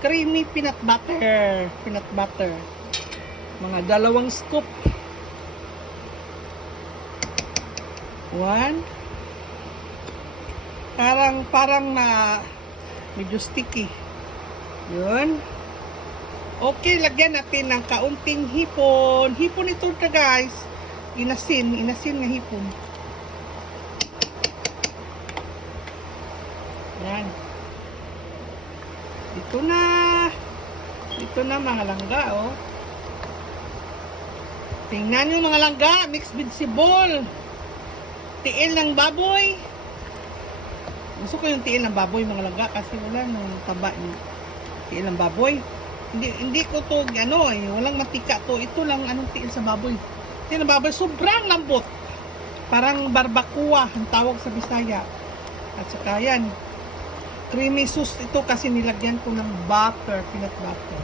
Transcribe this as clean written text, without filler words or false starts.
creamy peanut butter. Peanut butter. Mga 2 scoop. 1. Parang na medyo sticky. Yun. Okay, lagyan natin ng kaunting hipon. Hipon ito na guys. Inasin nga hipon. Yan. Dito na mga langga, oh. Tingnan nyo mga langga, mixed vegetable. Tiil ng baboy. Gusto ko yung tiil ng baboy mga langga kasi wala nung taba niya. Tiil ng baboy. Hindi ko to walang matika to. Ito lang anong tiil sa baboy. Tiil ng baboy, sobrang lambot. Parang barbacoa ang tawag sa Bisaya. At saka yan, creamy sauce ito kasi nilagyan ko ng butter, peanut butter.